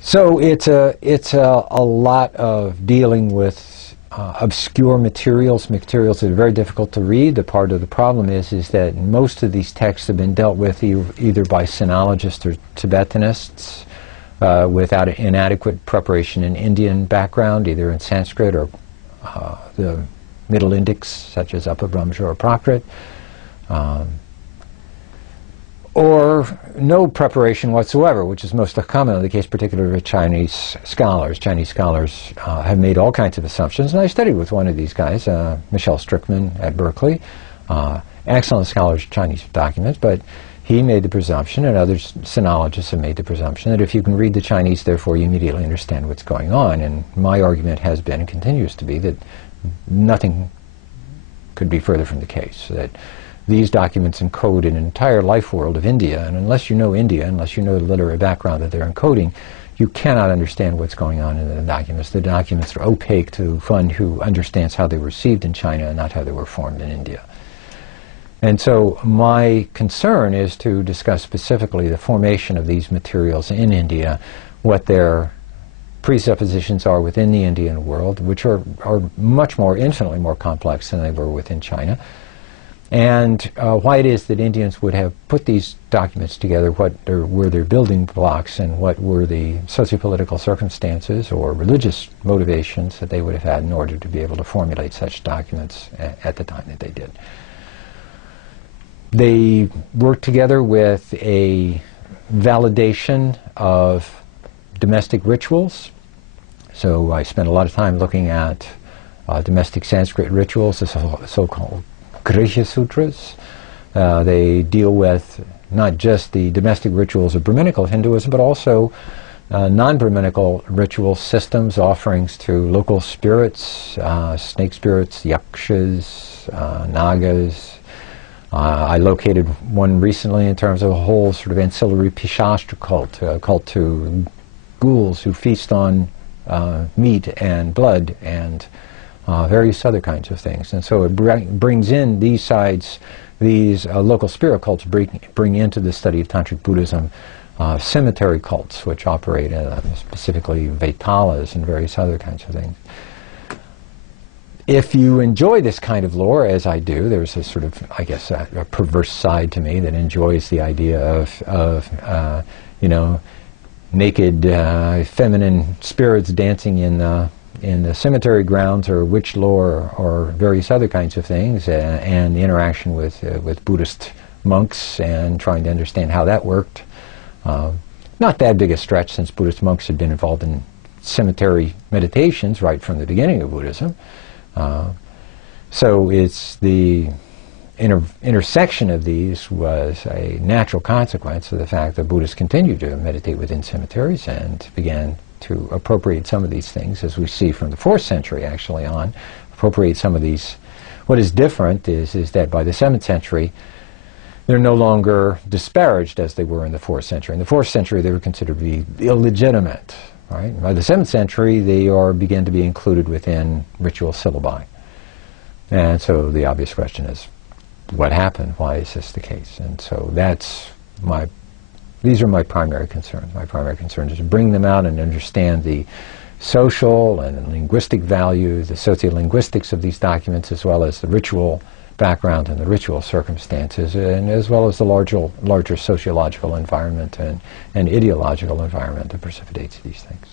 So it's a lot of dealing with obscure materials that are very difficult to read. The part of the problem is that most of these texts have been dealt with either by sinologists or Tibetanists without inadequate preparation in Indian background, either in Sanskrit or the Middle Indics, such as Upabramja or Prakrit, or no preparation whatsoever, which is most commonly the case, particularly with Chinese scholars. Chinese scholars have made all kinds of assumptions, and I studied with one of these guys, Michel Strickmann at Berkeley, excellent scholar of Chinese documents, but he made the presumption, and other sinologists have made the presumption, that if you can read the Chinese, therefore you immediately understand what's going on. And my argument has been, and continues to be, that nothing could be further from the case, that these documents encode an entire life world of India, and unless you know India, unless you know the literary background that they're encoding, you cannot understand what's going on in the documents. The documents are opaque to one who understands how they were received in China and not how they were formed in India. And so my concern is to discuss specifically the formation of these materials in India, what their presuppositions are within the Indian world, which are much more, infinitely more complex than they were within China, and why it is that Indians would have put these documents together, what were their building blocks, and what were the sociopolitical circumstances or religious motivations that they would have had in order to be able to formulate such documents at the time that they did. They worked together with a validation of domestic rituals. So I spent a lot of time looking at domestic Sanskrit rituals, the so-called Grihya Sutras. They deal with not just the domestic rituals of Brahminical Hinduism, but also non-Brahminical ritual systems, offerings to local spirits, snake spirits, yakshas, nagas. I located one recently in terms of a whole sort of ancillary Pishastra cult, a cult to ghouls who feast on meat and blood and various other kinds of things. And so it brings in these sides, these local spirit cults bring into the study of Tantric Buddhism cemetery cults, which operate specifically Vaitalas and various other kinds of things. If you enjoy this kind of lore, as I do, there's a sort of, I guess, a perverse side to me that enjoys the idea of you know, naked feminine spirits dancing in the cemetery grounds, or witch lore, or various other kinds of things, and the interaction with Buddhist monks and trying to understand how that worked. Not that big a stretch, since Buddhist monks had been involved in cemetery meditations right from the beginning of Buddhism. So it's the intersection of these was a natural consequence of the fact that Buddhists continued to meditate within cemeteries and began to appropriate some of these things, as we see from the 4th century actually on, appropriate some of these. What is different is that by the 7th century, they're no longer disparaged as they were in the 4th century. In the 4th century, they were considered to be illegitimate. Right? By the 7th century, they begin to be included within ritual syllabi. And so the obvious question is, what happened? Why is this the case? And so these are my primary concerns. My primary concern is to bring them out and understand the social and linguistic value, the sociolinguistics of these documents, as well as the ritual background and the ritual circumstances, and as well as the larger sociological environment and ideological environment that precipitates these things.